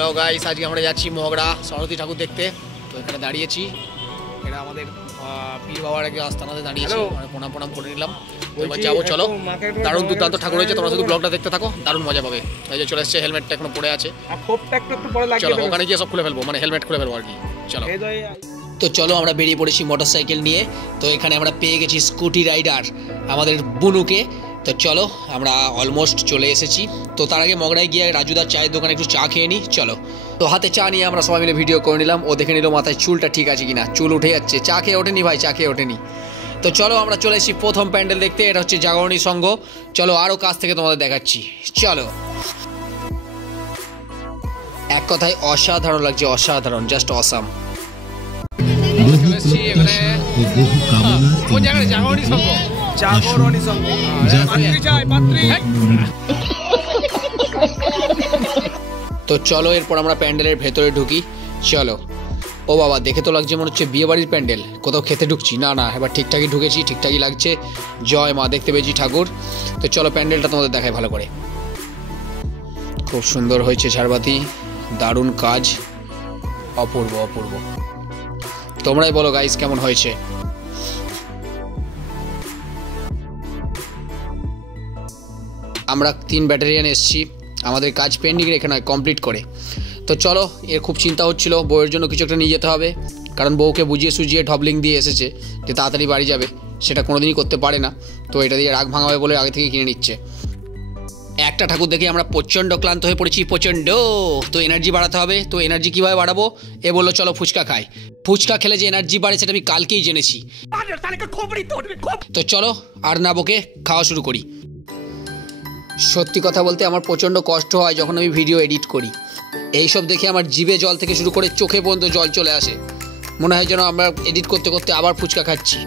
Hello guys, আজকে আমরা যাচ্ছি মগরা সরস্বতী ঠাকুর দেখতে। তো এখানে দাঁড়িয়েছি, এটা আমাদের পীর বাবার আগে আস্তানাতে দাঁড়িয়েছি, মানে প্রণাম করে নিলাম। এবার যাবো, চলো। দারুণ দুর্দান্ত ঠাকুর হয়েছে, তোমরা শুধু ব্লগটা দেখতে থাকো, দারুণ মজা পাবে। এই যে চলে এসছে, হেলমেটটা এখনো পড়ে আছে, চলো ওখানে গিয়ে সব খুলে ফেলবো, মানে হেলমেট খুলে ফেলবো আর কি। চলো, তো চলো আমরা বেরিয়ে পড়েছি মোটরসাইকেল নিয়ে। তো এখানে আমরা পেয়ে গেছি স্কুটি রাইডার আমাদের বুনুকে। তো চলো, আমরা অলমোস্ট চলে এসেছি। তো তার আগে মগরায় গিয়ে রাজুদার চায়ের দোকানে একটু চা খেয়ে নিই, চলো। তো হাতে চা নিয়ে আমরা সবাই মিলে ভিডিও করে নিলাম। ও দেখে নিল মাথায় চুলটা ঠিক আছে কিনা, চুল উঠে যাচ্ছে, চা খেয়ে ওঠেনি ভাই, চা খেয়ে ওঠেনি। তো চলো আমরা চলে এসেছি প্রথম প্যান্ডেল দেখতে, এটা হচ্ছে জাগরণী সংঘ। চলো আরও কাছ থেকে তোমাদের দেখাচ্ছি, চলো। এক কথায় অসাধারণ লাগছে, অসাধারণ, জাস্ট অসাম। তো চলো এরপর আমরা প্যান্ডেলের ভেতরে ঢুকি, চলো। ও বাবা, দেখে তো লাগছে মনে হচ্ছে বিয়ে বাড়ির প্যান্ডেল, কোথাও খেতে ঢুকছি না। না, এবার ঠিকঠাকই ঢুকেছি, ঠিকঠাকই লাগছে। জয় মা, দেখতে পেয়েছি ঠাকুর। তো চলো প্যান্ডেলটা তোমাদের দেখায় ভালো করে। খুব সুন্দর হয়েছে, ঝাড়বাতি, দারুণ কাজ, অপূর্ব অপূর্ব। তোমরাই বলো গাইস কেমন হয়েছে। আমরা 3 ব্যাটালিয়ন এসেছি, আমাদের কাজ পেন্ডিং রেখে নয়, কমপ্লিট করে। তো চলো, এর খুব চিন্তা হচ্ছিল, বউয়ের জন্য কিছু একটা নিয়ে যেতে হবে, কারণ বউকে বুঝিয়ে সুজিয়ে ঢবলিং দিয়ে এসেছে যে তাড়াতাড়ি বাড়ি যাবে, সেটা কোনোদিনই করতে পারে না। তো এটা দিয়ে রাগ ভাঙাবে বলে আগে থেকে কিনে নিচ্ছে। একটা ঠাকুর দেখে আমরা প্রচণ্ড ক্লান্ত হয়ে পড়েছি, প্রচণ্ড। তো এনার্জি বাড়াতে হবে। তো এনার্জি কীভাবে বাড়াবো? এ বললো চলো ফুচকা খাই। ফুচকা খেলে যে এনার্জি বাড়ে সেটা আমি কালকেই জেনেছি। তো চলো আর না বকে খাওয়া শুরু করি। সত্যি কথা বলতে আমার প্রচণ্ড কষ্ট হয় যখন আমি ভিডিও এডিট করি। এইসব দেখে আমার জিভে জল থেকে শুরু করে চোখে পর্যন্ত জল চলে আসে, মনে হয় যেন আমরা এডিট করতে করতে আবার ফুচকা খাচ্ছি।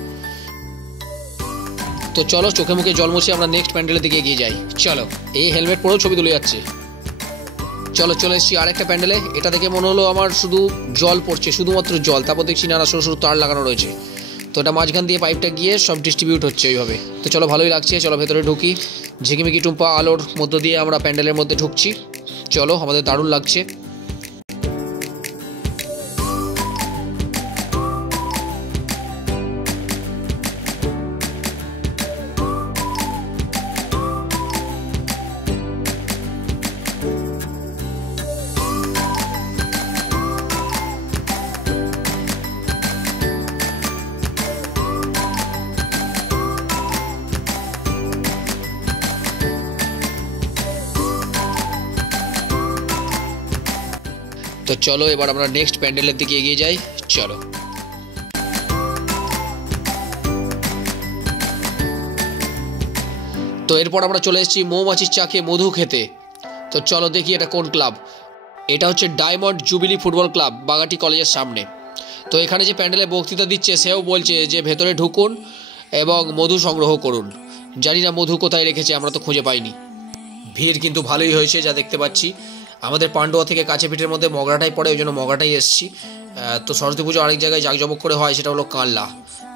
তো চলো চোখে মুখে জল মুছে আমরা নেক্সট প্যান্ডেলের দিকে এগিয়ে যাই, চলো। এই হেলমেট পরেও ছবি তুলে যাচ্ছে। চলো চলে এসেছি আরেকটা প্যান্ডেলে। এটা দেখে মনে হলো আমার শুধু জল পড়ছে, শুধুমাত্র জল। তারপর দেখছি না, সরু সরু তার লাগানো রয়েছে। তো এটা মাঝখান দিয়ে পাইপটা গিয়ে সব ডিস্ট্রিবিউট হচ্ছে ওইভাবে। তো চলো, ভালোই লাগছে, চলো ভেতরে ঢুকি। ঝিকিমিকি টুম্পা আলোর মধ্য দিয়ে আমরা প্যান্ডেলের মধ্যে ঢুকছি, চলো। আমাদের দারুণ লাগছে। তো চলো এবার আমরা নেক্সট প্যান্ডেলের দিকে এগিয়ে যাই, চলো। তো এরপর আমরা চলে এসেছি মৌমাছির চাকে মধু খেতে। তো চলো দেখি এটা কোন ক্লাব। এটা হচ্ছে ডায়মন্ড জুবিলি ফুটবল ক্লাব, বাগাটি কলেজের সামনে। তো এখানে যে প্যান্ডেলে বক্তৃতা দিচ্ছে সেও বলছে যে ভেতরে ঢুকুন এবং মধু সংগ্রহ করুন। জানি না মধু কোথায় রেখেছে, আমরা তো খুঁজে পাইনি। ভিড় কিন্তু ভালোই হয়েছে যা দেখতে পাচ্ছি। আমাদের পান্ডুয়া থেকে কাছে পিঠের মধ্যে মগরাটাই পড়ে, ওই জন্য মগরাটাই এসেছি। তো সরস্বতী পুজো আরেক জায়গায় জাঁকজমক করে হয়, সেটা হলো কানলা।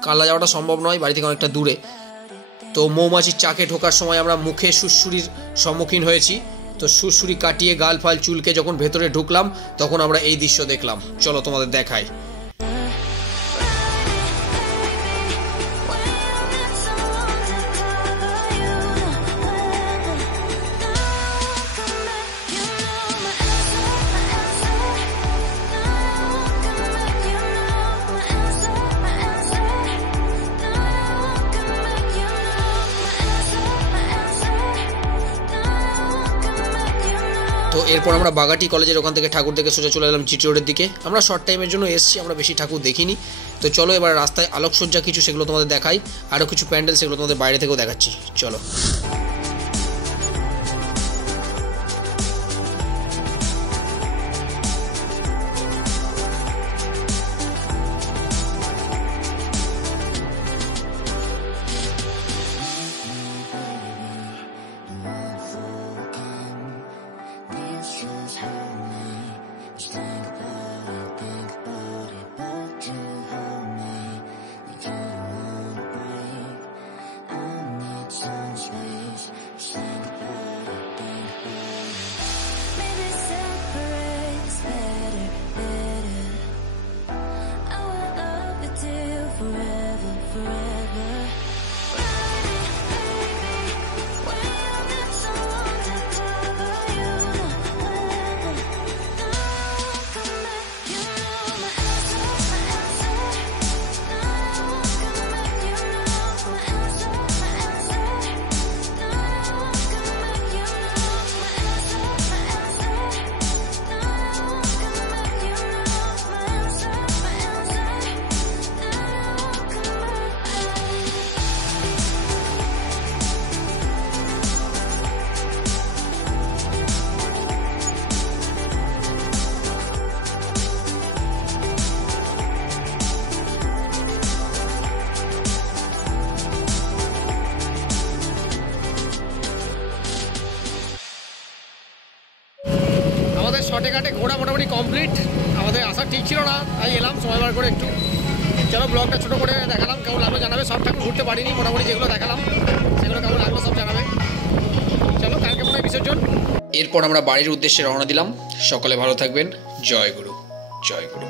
কানলা যাওয়াটা সম্ভব নয়, বাড়ি থেকে অনেকটা দূরে। তো মৌমাছির চাকে ঢোকার সময় আমরা মুখে সুরসুরির সম্মুখীন হয়েছি। তো সুরসুরি কাটিয়ে গাল ফাল চুলকে যখন ভেতরে ঢুকলাম তখন আমরা এই দৃশ্য দেখলাম, চলো তোমাদের দেখাই। তো এরপর আমরা বাগাটি কলেজের ওখান থেকে ঠাকুর দেখে সোজা চলে এলাম জিটি রোডের দিকে। আমরা শর্ট টাইমের জন্য এসেছি, আমরা বেশি ঠাকুর দেখিনি। তো চলো এবার রাস্তায় আলোকসজ্জা কিছু, সেগুলো তোমাদের দেখাই। আরও কিছু প্যান্ডেল, সেগুলো তোমাদের বাইরে থেকেও দেখাচ্ছি, চলো। ঘাটে ঘাটে ঘোরা মোটামুটি কমপ্লিট। আমাদের আসা ঠিক ছিল না, তাই এলাম সময় বার করে একটু। চলো ব্লগটা ছোটো করে দেখালাম, কেমন লাগলো জানাবে। সব ঠাকুর ঘুরতে পারিনি, মোটামুটি যেগুলো দেখালাম সেগুলো কেমন লাগলো সব জানাবে। চলো কালকে মনে হয় বিসর্জন। এরপর আমরা বাড়ির উদ্দেশ্যে রওনা দিলাম। সকলে ভালো থাকবেন। জয় গুরু, জয় গুরু।